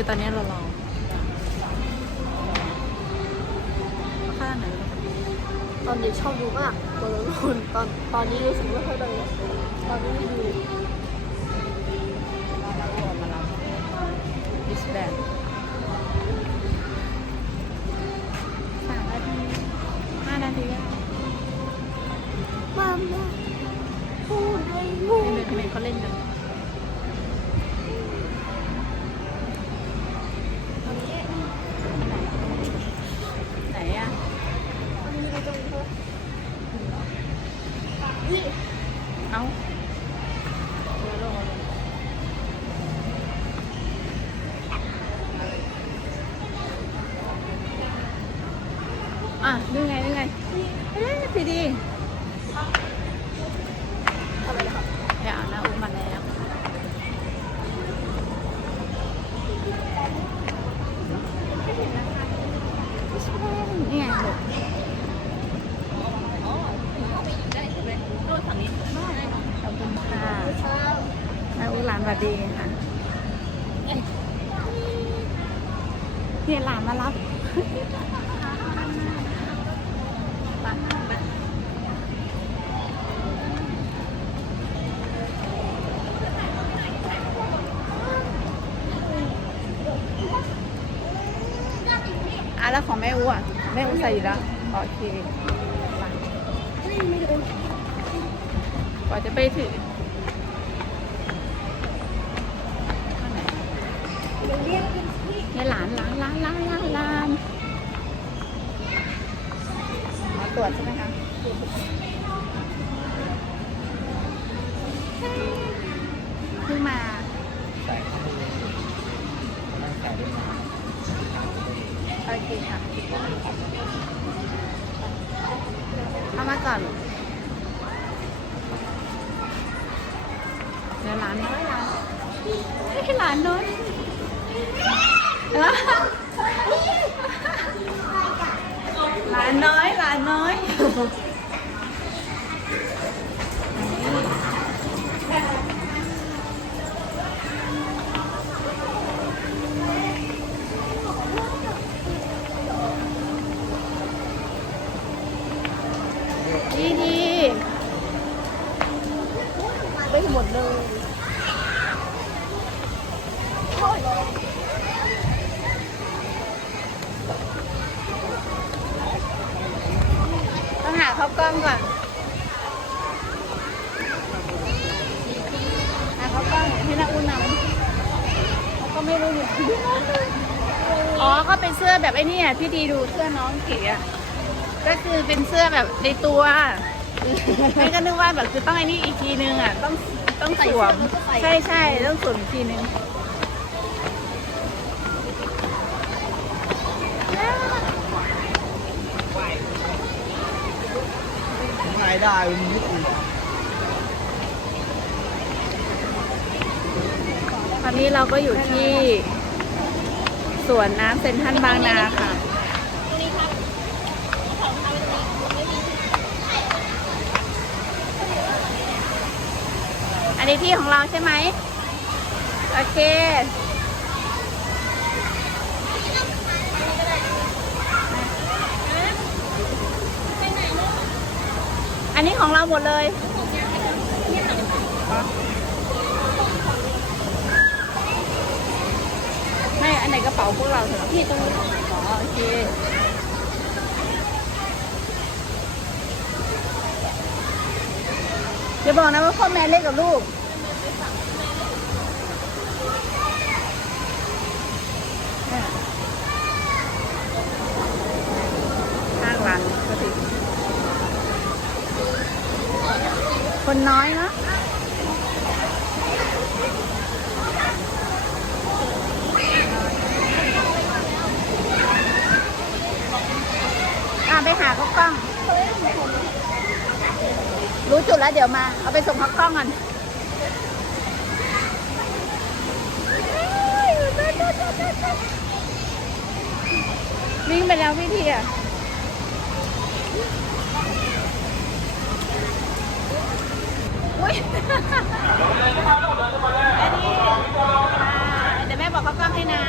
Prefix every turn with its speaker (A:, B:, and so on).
A: คือตอนนี้เรารองข้างไหน
B: ตอนเด็กชอบดูมากโดเรมอนตอนตอนนี้รู้สึกไม่ค่อยได้ตอนนี้ไม่ดู
A: มารับดิสแบนสามนาทีห้านาทีอะ
B: มาม่พูดให้ลูก
A: เมย์เมเขาเล่นกันอะ
B: นี่
A: เอ้าอะดูไงดูไงเอ๊ะพี่ดี
B: อะไรนะครับ
A: เดี๋ยวนะอุ้มมาแล้วนี่ไงลูกขอบคุณค่ะ
B: ครับ
A: แม่อุ้หลานสวัส ดีค่ะเนี่ยหลานมารับอะแล้วของแม่อูอะ แม่อูใส่อยู่แล้ว โอเคไป
B: ไม่ดู
A: กว่าจะไปถึง
B: เนี่
A: ยหลานหลานหลานหลานหลานหลานมาตรวจใช่ไหมคะเพิ่งมา
C: ใส่นั่งแต่ด้วยน้
A: โอเคค่ะเข้ามาก่อนเดี๋ยวหลานน้อยหลานเฮ้หลานน้อย หลานน้อยหลานน้อย ดีดี
B: ไปหมดเลยโอ้ย
A: ต้องหาเข้ากล้องก่อนหา เข้ากล้องให้นาอุ่นนำเขาก็ไม่รู้อยู่อ๋อก็เป็นเสื้อแบบไอ้นี่อะที่ดีดูเสื้อน้องเก๋อะก็คือเป็นเสื้อแบบในตัวไม่ก็นึกว่าแบบคือต้องไอ้นี่อีกทีนึงอะต้องต้องสวมใช่ใช่ต้องสวมอีกทีนึงำ
C: รายได้มันไม่ถูก
A: อนนี้เราก็อยู่ที่สวนน้ำเซ็นทรัลบางนาค่ะ อันนี้ที่ของเราใช่ไหม โอเคอันนี้ของเราหมดเลย ไม่ อันไหนก ระเป๋าพวกเราเถอะพี่ตรงนี้อ๋อโอเคจะบอกนะว่าพ่อแม่เล่นกับลูกข้างหลังก็ถึงคนน้อยเนาะ ไปหาเขากล้อง รู้จุดแล้วเดี๋ยวมา เอาไปส่งเขากล้องก่อนวิ่งไปแล้วพี่ทียอุ้ยอันนี้เดี๋ยวแม่บอกเขากล้องให้นะ